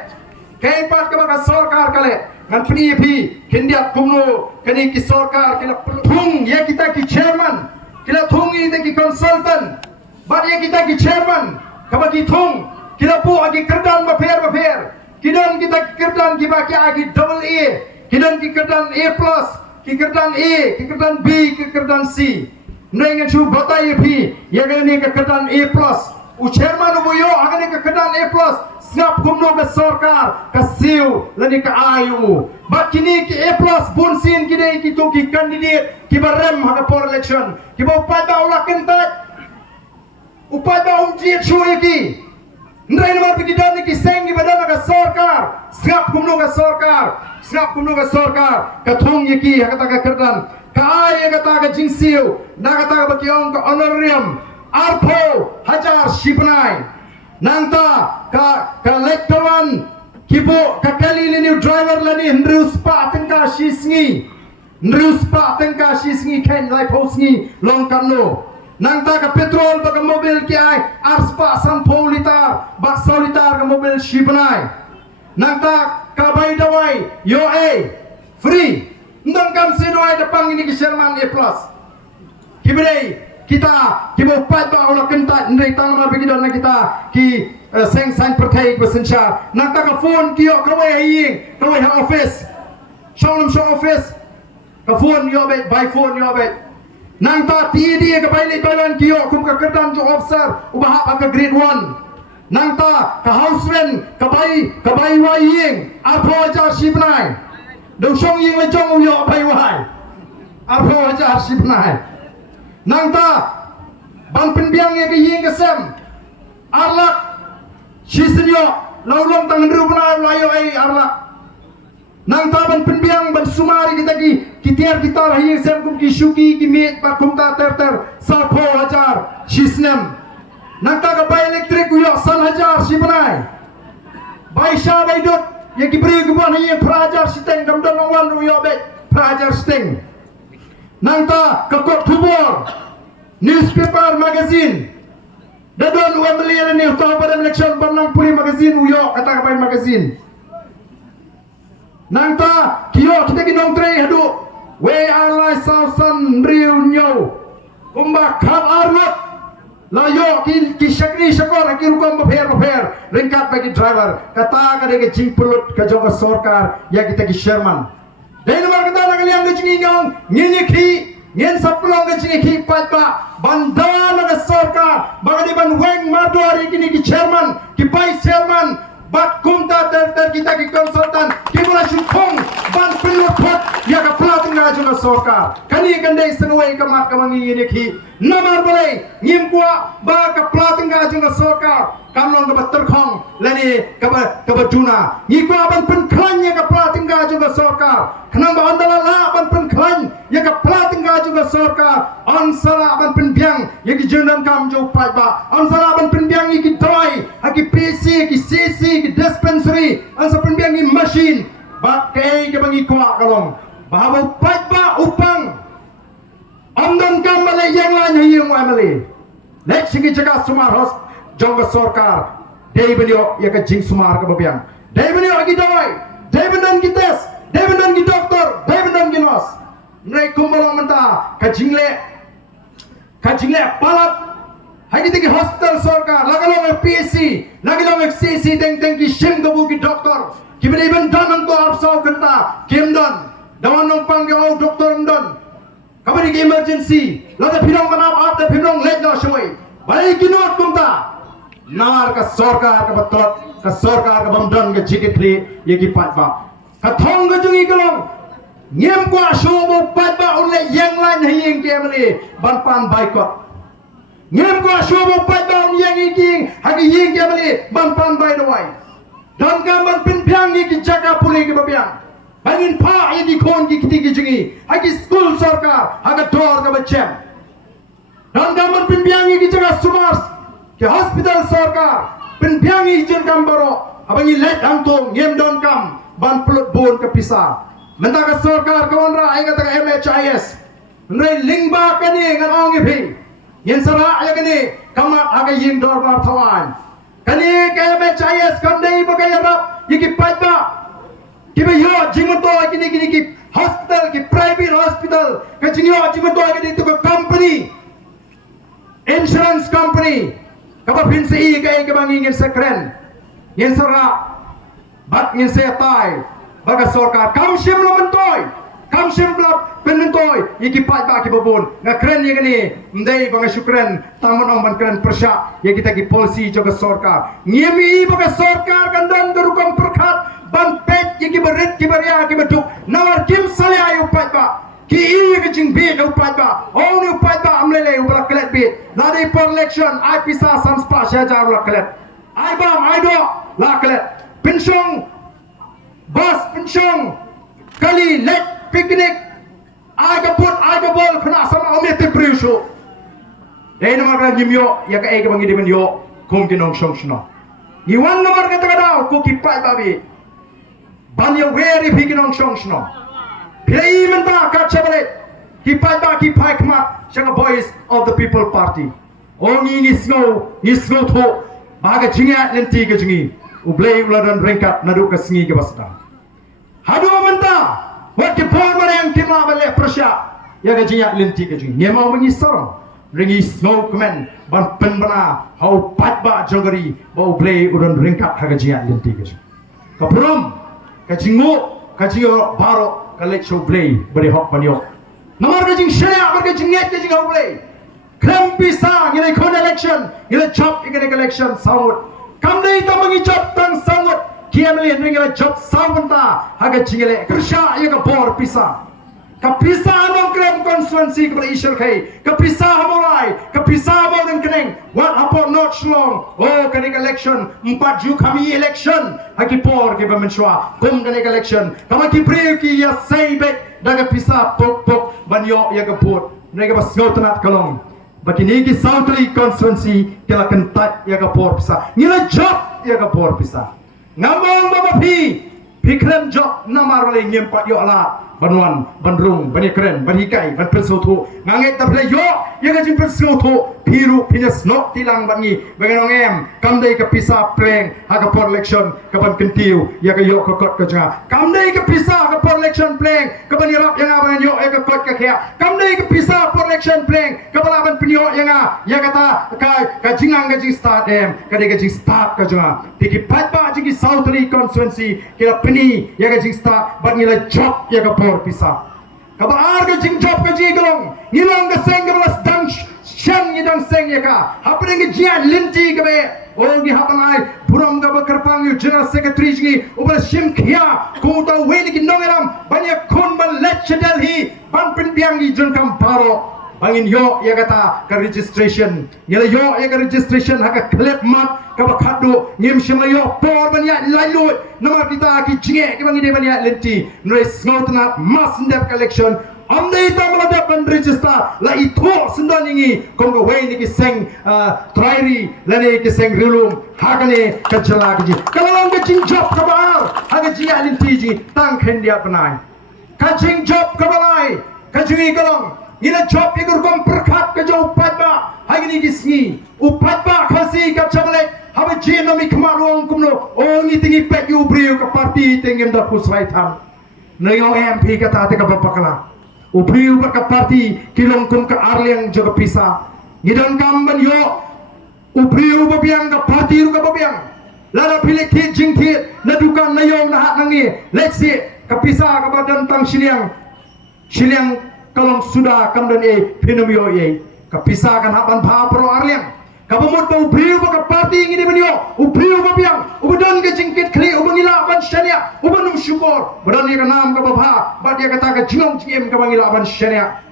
Keempat kepada sarkar kale ngan PDP kendiat kumno kani ki sarkar kila thung ya kita ki chairman kila thung ite ki consultant bad ya kita ki chairman kaba ki thung kila pu agi kerdan ba fair kidan kita ki kerdan ki ba ki agi double A kidan ki kerdan A plus ki kerdan A ki kerdan B ki kerdan C nengen chu batai pi ya gani ki kerdan A plus u chairman u yo agani ki kerdan A plus snap kumno ke sarkar ke siu lani ke ayu bat kini ki A plus bunsin kini ki tu ki candidate ki barem ha por election ki ba upai ba ulah kentat upai ba jiet chu ki ndai nama pi kidan ki seng ki badana ke sarkar snap kumno ke sarkar ke thong ki ha kata ke kerdan ka ay kata ke jinsiu na kata ke bakiong ke honorarium arpo hajar shipnai nangta ka lektawan kibo kakali ni driver lani ndrus pa tengka shisngi ken lai posngi long kanno nang ta ka petrol baka mobil ki ai ars pa san politar bak solitar ka mobil shibanai nang ta ka bai dawai yo free ndang kam sidoi depang ini ki Sherman A+ kibere kita kibo pat ba ola kenta ndai tang ma bagi don kita ki seng sang perkai besensya nang ta ka phone ki yo ka wai ying ka wai ha office showroom show office ka phone yo be by phone yo be nang ta ti dia ka bai le balan ki yo kum ka kerdan jo officer ubah ka grade 1 nang ta ka house rent ka bai wai ying apro ja shibnai do shong ying le jong yo bai wai apro ja shibnai nang ta ban penbiang ye ke ying ke sem arlak shisenyo laulong tangan rubna layo arlak nang ta ban penbiang ban sumari kita ki kitiar kita rahi sem kum ki shuki ki met pa kum ta ter sa 4000 shisnem nang ta ka bai elektrik yo san hajar shibanai bai sha bai dot ye ki bri ku ban ye prajar siteng dam dam wan ru yo be prajar siteng nang ta ka kot tubor newspaper magazine dadon Wembley ni to pada election bang puli magazine uyo kata ka bai magazine nang ta kiyo kita ki nong tre hadu we alai sausan riunyo kumba khap arnot layo ki shakri shakor ki rukom bapher ringkat bagi driver kata ka de jing pulut ka joga sarkar ya kita ki Sherman denmar kata na kaliang de jingi ngong nyenye ki nyen saplong de jingi ki patpa bandan na sarkar bagadi ban weng madori kini ki Chairman ki vice chairman bat kumta ter kita ki konsultan ki mula syukong ban penupot ya ka plating nga juna sarkar kani kandai senwai kamat kamangi ni ki namar boleh ngim kwa ba ka plating nga juna sarkar kamlong ka terkhong lani ka juna ni kwa ban pen khanya ka plating nga juna sarkar khnang ba andala la ban pen khany ya ka plating nga juna sarkar ansara ban pen biang ya ki jenan kam jo pai ba ansara ban pen biang ki dawai ki PC ki CC ki dispensary ansara pen biang ki machine ba kai ke bangi kwa kalong bahawa pai ba upang amdan kam malay yang lain hiyong amali let singi jaga sumar hos jongga sarkar dei benyo ya ka jing sumar ka babiang dei benyo agi dawai dei bendan ki tes dei bendan ki doktor dei bendan ki nos nai kumbalong menta ka jingle palat hai ki hospital sarkar lagalong PSC lagalong CC teng ki shim gabu ki doktor ki beni bendan to apsau kenta kimdon dawan nong pang yo doktor mdon kabari ki emergency lada pinong manap ap da pinong let no shoi bai ki not kumta nar ka sarkar ka batot ka sarkar ka bamdon ka jikitli ye ki patba ka thong ka jungi kalong ngem kwa shobo patba unle yang lain hiyeng ke mali ban pan boycott ngem kwa shobo patba un yang king hagi yeng ke mali ban pan bai dawai dan ka ban pin pyang ki jaga puli ki babiang bangin pa ye di kon ki kiti ki jungi hagi school sarkar haga dor ka bachem dan ka ban pin pyang ki jaga sumars ke hospital sarkar pin pyang ki jen kam baro abangi let angtong ngem don kam ban pelut bon ke pisa menta ka sarkar kawan ra ai kata MHIS nrai lingba kani ngan ong ipi yen sara ya kani kamat aga ying dor ba thawan kani ka MHIS kam dei ba kaya rap yiki patba kibe yo jingoto kini ki hospital ki private hospital ka jingyo jingoto kini to company insurance company kapa pinsi ka ke bangingin sekren yen sara bat ngin se tai baga sarkar kam shim lo mentoy kam shim blab penentoy yiki patba ki babon nga kren ye gani mdai banga syukran taman ong ban kren persya ye kita ki polisi joga sarkar ngemi baga sarkar kandan garukam perkhat ban pet yiki berit ki beria ki beduk nawar kim salya yu patba ki iya ke jing bit yu patba on yu patba amlele yu bala klet bit nadi per election ai pisa samspa syajar la klet ai bam ai do la klet pensyong bas pensyong kali let piknik aga put aga bol kena sama omete priusho dai namar kan jimyo ya ka ai ka bangi dimen yo kum kinong shong shno ni wan namar ka tagadaw ko ki pai babi ban yo weri pikinong shong shno pilai menta ka chabale Kipai ba kipai kemat Shanga voice of the people party. Oh ni snow to. Baga jingat lenti ke jingi. Ublay uladan ringkat nadu ke sengi ke basda. Hadu menta. Wat ke por yang kima balik persya. Ya ke jingat lenti ke jingi. Dia mau mengisar. Ringi snow kemen. Ban penbana. Hau pat ba jogari. Ba ublay uladan ringkat haga jingat lenti ke jingi. Kapurum. Kajingu. Kajingu baro. Kalek show blay. Beri hok banyok. Namar ke jing syariah. Namar ke jingat ke jingi ublay. Krem pisang, ini kon election, ini job, ini election sangut. Kamdei ta mangi job tang sangut. Kiamli ini job sangut ta. Haga cingele kerja, ia ke bor pisang. Kapisah among krem konstituensi kepada isyar kai. Kapisah mulai, kapisah mau dan keneng. What apa not long? Oh kening election, 4 Jun kami election. Haki por ke pemensua, kum kening election. Kami kipriu ki ya seibek, daga pisah pok banyo ya ke bor. Mereka pas ngotenat kalong. Bagi niki Sautri konstituensi kila kentat ya kapor pisah. Nila job ya kapor pisah. Ngamong bapa pikrem job namar le nyempat yo ala. Banuan, bandrung, bani keren, bani kai, ban pensoto. Nganget taple yo ya gajing pensoto. Piru pinas no tilang bangi. Bagian em kamdai ke pisah pleng ha kapor election kapan kentiu ya ke yo kokot ke janga. Kamdai ke pisah kapor election pleng kapan irap yang abang yo ya ke kot ke kaya. Kamdai ke pisah por election pleng kapan aban penyo yang ya kata ka jingang gajing start em kadai gajing start ke janga. Tiki patba jingi Sautri konstituensi kila peni ya gajing start ban ngila job ya kapor pisah. Kabar gajing job gaji gelong ngilang ke seng ke belas dang Shen ni dang seng ya ka. Apa dengan jian linti ke be? Oh ni hapanai burung ke berkerpang yu general secretary ni. Ubah sim kia. Kau tahu wei ni nongeram banyak kon ban lecce Delhi ban penbiang ni jengkam paro. Bangin yo ya kata ke registration. Yala yo ya ke registration haka klep mat ke bakado ngim shima yo por banyak lalu. Nomor kita ki jinge ke bangin dia banyak linti. Nulis ngotna mas ndep collection. Amdai ta melada ban register la itu sendan ini kongko wei ni kiseng trairi la ni kiseng rilum hakane kajala kaji kalau ke job kabar haga ji alin tiji tang khendia panai kajing job kabalai kajui kalong ina job ikur kom perkhat ke jo padba hagi ni kisni upadba khasi ka chabale haba ji no mi khmaruang kumno o ni tingi pet yu briu ka party tingem da pusrai tham nayo MP ka ta te ka bapakala Ubriu berkat parti kilong kum ke Arliang juga pisah. Ngidang kamban yo ubriu babiang ke parti ru ke babiang. Lada pilih kit jingkit nadukan nayong nahat nangi. Let's see kepisah ke badan tang siliang kalong sudah kamdan pinomio kepisah kan hapan pa pro Arliang. Kabamut ba ubriu berkat parti ngini benyo ubriu babiang ubadan ke jingkit kli ubangila ban syania ubanum syukur badan dia ke nam ke babha bad dia kata ke jingong jim ke bangila ban syania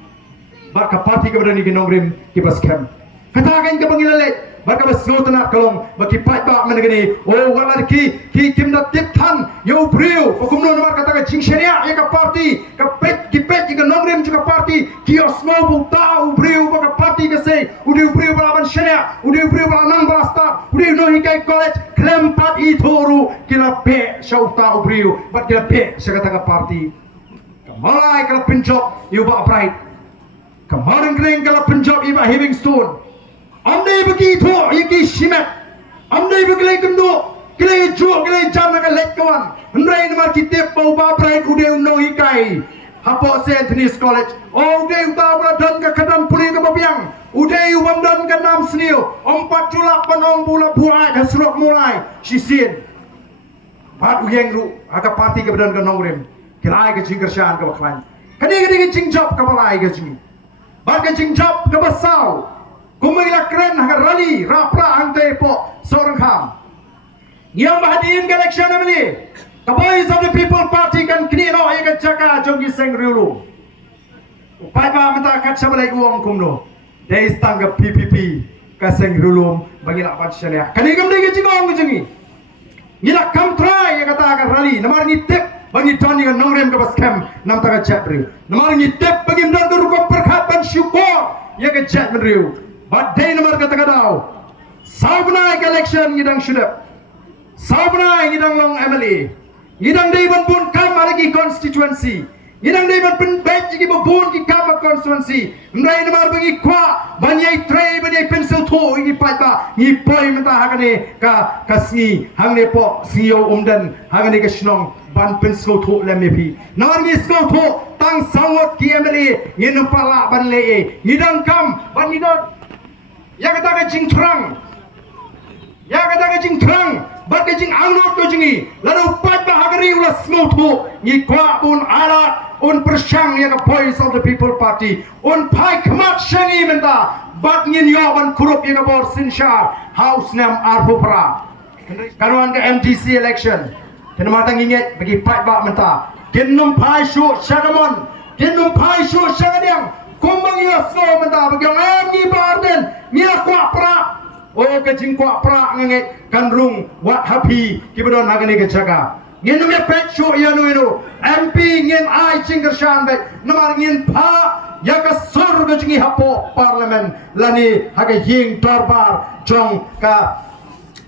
bad ke parti ke badan ni ke nongrim ke bas kem katakan ke bangila let bad ke bas ngotna kalong baki pat ba menegani oh wala ki kimda tiptan yo ubriu ukumno nomor kata ke jing syania ya ke parti ke pet ke nongrim juga parti kios mau ta ubriu berkat parti ke sei ubriu balaban syania ubriu balanang balasta ubriu no hikai college Kelempat itu kila pe syauta ubriu bat kila pe syakata ka parti kamalai kala penjob iba upright kemarin kering kala penjob iba having stone andai begitu iki shimet andai begitu kendo kila jo kila jam na let kawan andai nomor kitip bau ba upright ude no hikai hapo St. Anthony's College ude uta dan ke kadam puli ke babiang ude ubam dan ke nam sniu 4 Julai panong bula buai hasrok mulai sisin bat uyeng ru aga parti ke badan ke nongrim kirai ke jingkershan ke baklan kani jingjob ke balai ke jing bat ke jingjob ke basau kumila keren haga rally rapra angte po sorang kham yang bahadin ke election amli the voice of the people party kan kini no ya ke jaka jongi seng riulu upai ba mata kat sabalai uang kumno dari tangga PPP kaseng rulum bagi nak baca syariah. Kani kami ke jingong jengi. Nila kam try ya kata akan rally. Namar ni tip bagi Tony kan nongrem ke bas camp nam taga chat riu. Namar ni tip bagi mendar tu rukom perkhatan syukur ya ke chat riu. Badai namar kata kadau. Saubnai ke election ngidang syudap. Saubnai ngidang long MLA. Ngidang day pun kam lagi konstituensi. Inang day man pen bet jigi babun ki kapa konstituensi. Mrai namar bagi kwa banyai tray banyai pencil tho ini pada ni poi menta hagane ka kasni hangne po CEO umdan hagane ka snong ban pencil tho lemepi. Namar ni sko tho tang sangot ki emeli ngin pala ban le ngidang kam ban ngidon ya kata ka jing terang. Ya kata ka jing terang bat ka jing angnot ko jingi lalu pat ba hagari ulas ngo tho ni kwa un alat un persyang yang voice of the people party un pai kemat syangi menta bat ngin yo ban kurup yang bor sinsha house nam arhopra karuan ke MDC election kena matang inget bagi pai ba menta kinum pai shu syagamon kinum pai shu syagadiang kumbang yo so menta bagi am ni barden ni kwa pra o ke jing kwa pra nget kanrung wat happy kibadon hagani ke jaga ngin me pet show ya no MP ngin ai cingkershan bet namar ngin pa ya ka sur be jingi hapo parlimen lani haga ying darbar jong ka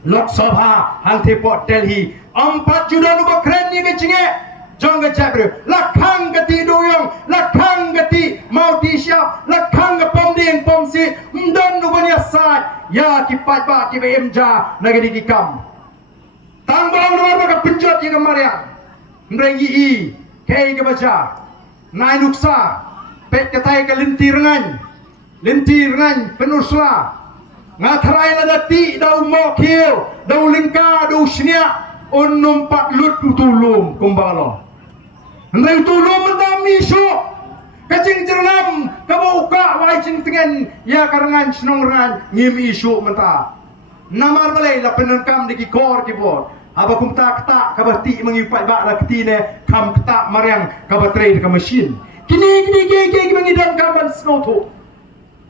Lok Sabha hangte po Delhi 4 juta nu bakren ni ke jinge jong ke jabre lakhang gati doyong lakhang gati mau ti siap lakhang ga pomding pomsi mdon nu banya sai ya ki pat ba ki be emja nagadi ki kam Tangbang nomor baka penjot yang kemarin Merengi i Kei ke baca Nai nuksa Pet katai ke lintir ngan penusla Ngatarai na dati Dau mokil Dau lingka Dau senia Un numpat lut utulum Kumbalo Merengi utulum Mendami isu Kacing jernam Kabauka Wajing tengen Ya karangan senongan Ngim isu mentah Namar balai la penengkam di kor kibor aba kumta kata kabati mengipat ba la ketine kam kata mariang kabatrai ke mesin kini mengidam kamban snoto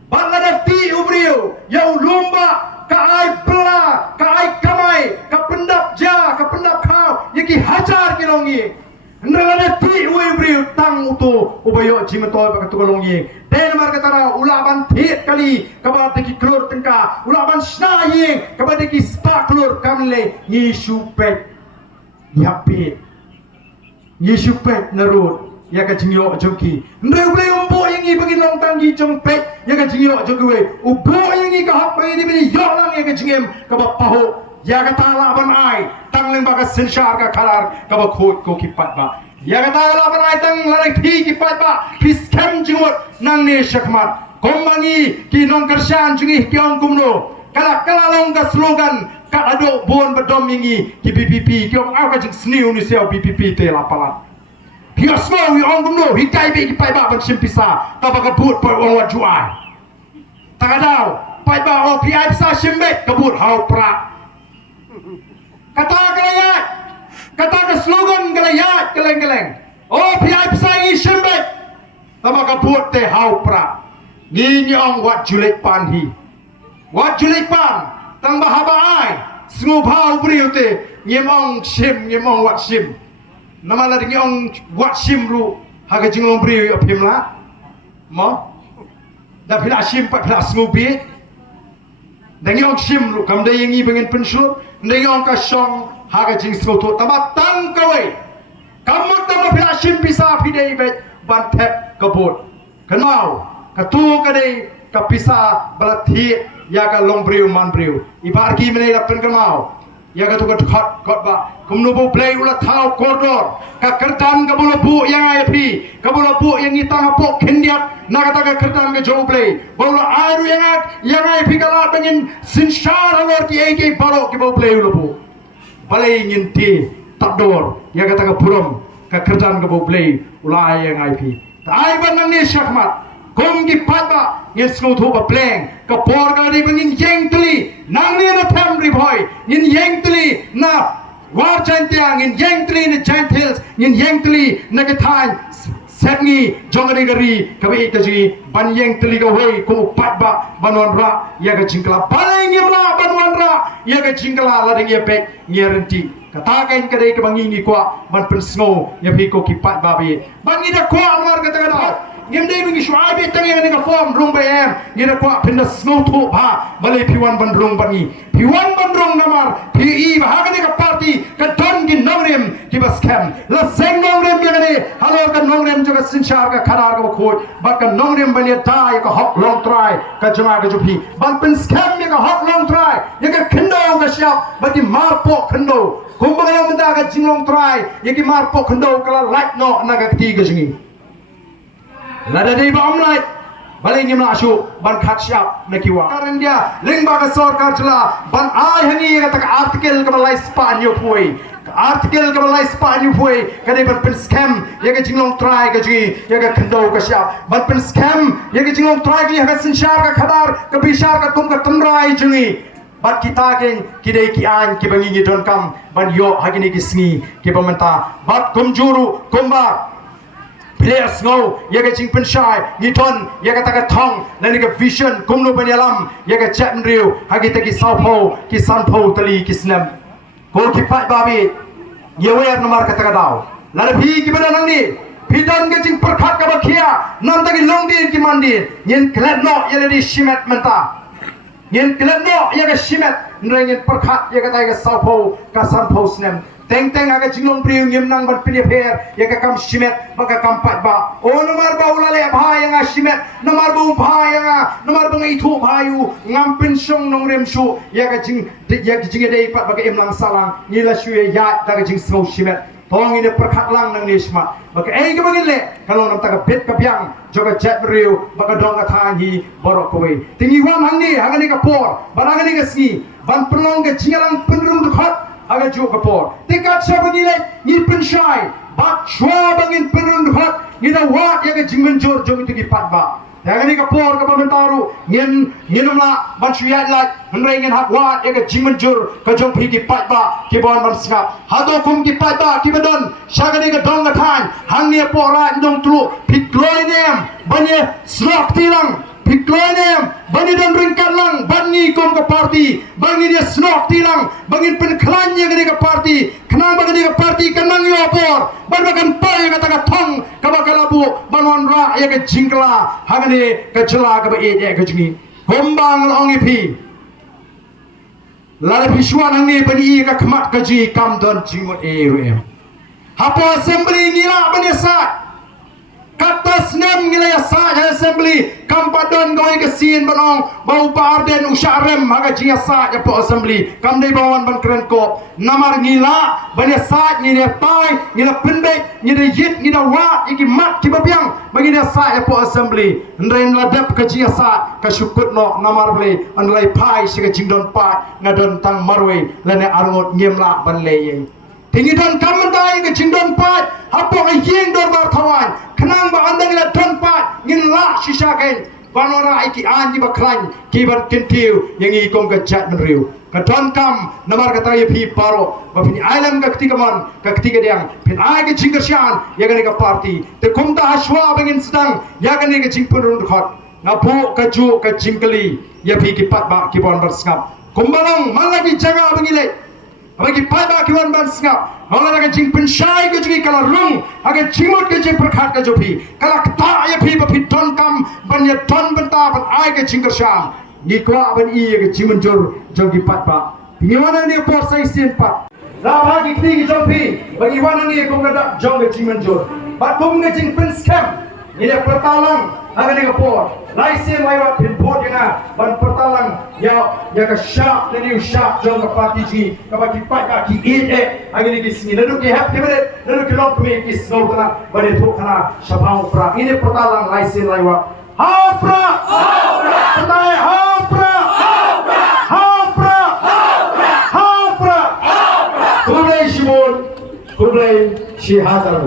bala dati ubriu yau lomba ka ai pela ka ai kamai ka pendap ja ka pendap kau yaki hajar kilongi ndala dati ubriu tang uto ubayo jimeto ba katulongi den mar katara ulaban thet kali kabate ki klor tengka ulaban snaye kabate ki spa klor kamle ni supet yapit ni supet narut ya ka jingyo joki ndreule umbo yang i bagi long tanggi jongpet ya ka jingyo joki ubo yang i ka hak ni bini yolang ya ka jingem ka ba paho ya ka tala ban ai tangleng ba ka senshar ka kalar ka ba khot ko kipat ba ya kata ala banai tang larai thi ki pat ba kiskam jingot nang ne shakmat kombangi ki nong kershan jingi kyong kumno kala long ka slogan ka ado bon badom mingi ki PPP kyong au ka jing sniu ni sel PPP te la palat hios mo wi ong kumno hikai be ki pai ba ban simpisa ta ba ka but pa ong wa juai takadau pai ba o pi ai sa shimbe ka but hau pra kata kalaya kata ke slogan gelayat geleng-geleng oh pihak pesangi syembet sama kabut teh hau pra ngini ong wat julik pan hi wat julik pan tang bahaba ai sngub hau briu te ngim ong wat sim nama la ngi ong wat sim ru haga jingong briu apim la mo da pila sim pa pila sngub Dengi ong sim ru kam dai ngi bengen pensur dengi ong ka song haga jing skoto tamat tang kawai kamut tama pila sim bisa pidai bet ban tep kabut kenau katu kadai ka pisa balathi ya ka lombriu manbriu ibar ki menai dapen kenau ya ka tu ka khot ba kumnu bu play ula thau koridor ka kertan ka bulu bu yang ai pi ka bulu bu yang ni tang po kendiat na kata ka kertan ka jo play bulu airu yang ai pi kala bengin sinshar alor ki ai ki baro ki bu play ula bu balai nyinti takdor ya kata ka puram ka kertan ka bu play ula yang ai pi ai ban nang ni syakmat kom gi pata ngin snow tho ba pleng ka por ga ri bengin yeng tli nang ni na tham ri boy ngin yeng tli na war chantiang ngin yeng tli ni giant hills ngin yeng tli na ka than setngi jongari gari ka be ka ji ban yeng tli ga hoi ko pat ba banon ra ya ka jingkla balai ngim la banon ra ya ka jingkla la ding ye pe nyerenti katakan kadai ke bangi ni kwa ban pen snow ya pi ko ki pat ba be ban ni da kwa anwar kata kata ngem dei bingi shuai be tang yang ni ka form rung ba em ni na kwa pin na snow to ba balai piwan ban rung ban ni piwan ban rung namar pi I ba ha ni ka party ka don gi nongrem ki ba scam la seng nongrem ge ni halo ka nongrem jo ka sinchar ka kharar ka khoi ba ka nongrem ban ya tai ka hok long try ka jama ka jo pi ban pin scam ni ka hok long try ya ka khindo ka siap ba ti mar po khindo kumbang yang menda ka jinglong try ya ki mar po khindo ka la light no na ka ti ka jingi lada dei ba omlai balai ngim la ashu ban khat siap na kiwa karan dia ling ba ka sarkar chla ban ai hangi ka tak article ka balai spanyo pui article ka balai spanyo pui ka dei ban pin scam ya ka jinglong try ka ji ya ka khando ka siap ban pin scam ya ka jinglong try ki ha sinshar ka khadar ka bishar ka tum ka tamrai jingi bat kita gen kidai ki an ki bangi ni don kam ban yo hagini ki sngi ki pamenta bat kumjuru kumba players ngau ya ka jing penshai ni ton ya ka taka thong na ni ka vision kumno banyalam ya ka chat riu hagi ta ki saupo ki sanpo tali ki snam ko ki pat babi ye wer nomar ka taka daw la bhi ki bana nang ni pidan ka jing perkhat ka bakhia nam ta ki longdin ki mandin yen klet no ya le shimet menta yen klet no ya ka shimet nrengen perkhat ya ka ta ka saupo ka sanpo snam teng aga jinglong priu ngim nang ban pini pher ya ka kam shimet ba ka kam pat ba o nomar ba ulale bha ya nga shimet nomar bu bha ya nga nomar ba ngai thu bha yu ngam pin song nong rem shu ya ka jing dei pat ba ka im nang salang ni la shu ya da ka jing snow shimet tong ini perkhat lang nang nisma ba ka ei ka bangin le kalau nam ta ka bet ka byang jo ka jet riu ba ka dong ka tha hi borok ko we tingi wan hang ni hangani ka por ba hangani ka ski ban prolong ka jingalang penrum du khat aga jo kapor tikat siapa nilai ni penshai bat shwa bangin penun hat ni da wat ya ga jingmen jor jong itu di patba ya ga ni kapor ka pamentaru ngenumla ban shuyat la nrengen hak wat ya ga jingmen jor ka jong phi di patba ki bon ban skap hado kum di patba ki badon shaga ni ga dong ga than hang ni pora ndong tru pikloi nem banye slok tilang Pikloinem, bani dan ringkat lang, bani kom ke parti, bani dia snok tilang, bangin penklannya ke parti, kenang bagi ke parti, kenang yo apor, ban bagan pai kata ka thong, ka bakalabu, banon ra ya ke jingkla, hangane ke jela ke be ya ke jingi, gombang long ipi, lale pisuan hangi bani ka khamat kaji kam don jimot ruem, hapo assembly ngira bani sa. Kata senam ngilai sah assembly kampadon goi ke sin banong bau barden usharem haga jia sah ya po assembly kam dei bawan ban keren ko namar ngila bani sah ni ne pai ni la pendek ni de yit ni da wa iki mat ki babiang bagi dia sah ya po assembly ndrein la dep ke jia sah ka syukut no namar ble anlai pai si ke jingdon pat ngadon tang marwe lene arngot nyemla ban leye tingi don kamandai ke jingdon pat hapo ke yeng dor bar thawan kenang ba andang la don pat ngin la shisha ken banora iki anji ba klan ki ban kentiu yang i kom ka chat menriu ka don kam namar ka tayi phi paro ba pini ailam ka ketiga diang pin ai ke jingkersian ya gane ka party te kumta haswa bangin sedang ya gane ka jingpurun khot ngapu ka ju ka jingkeli ya phi ki pat ba ki bon bar skap kumbalong malagi jaga bangile bagi pada kiwan ban singap orang akan jing penshai ke juga kalau rung akan jimut ke jing perkhat ke jopi kalau kata ya pi bapi don kam ban ya don benta ban ai ke jing kersam ni kwa ban i ke jing menjur jogi pat ba pinyawana ni por sai sin pat la bagi kti ke jopi bagi wana ni ko ngada jong ke jing menjur ba kum ke jing pen scam ni pertalang akan ni ke por laisen lewat pinpot yang ban pertalang ya ke sharp ni sharp jong ke parti ji ke bagi pat ka ki agini ki sini lalu ki happy minute lalu ki long kami ki snow kana bani tu kana shabang pra ini pertalang laisen lewat hapra petai hapra kublai shibun kublai shihadar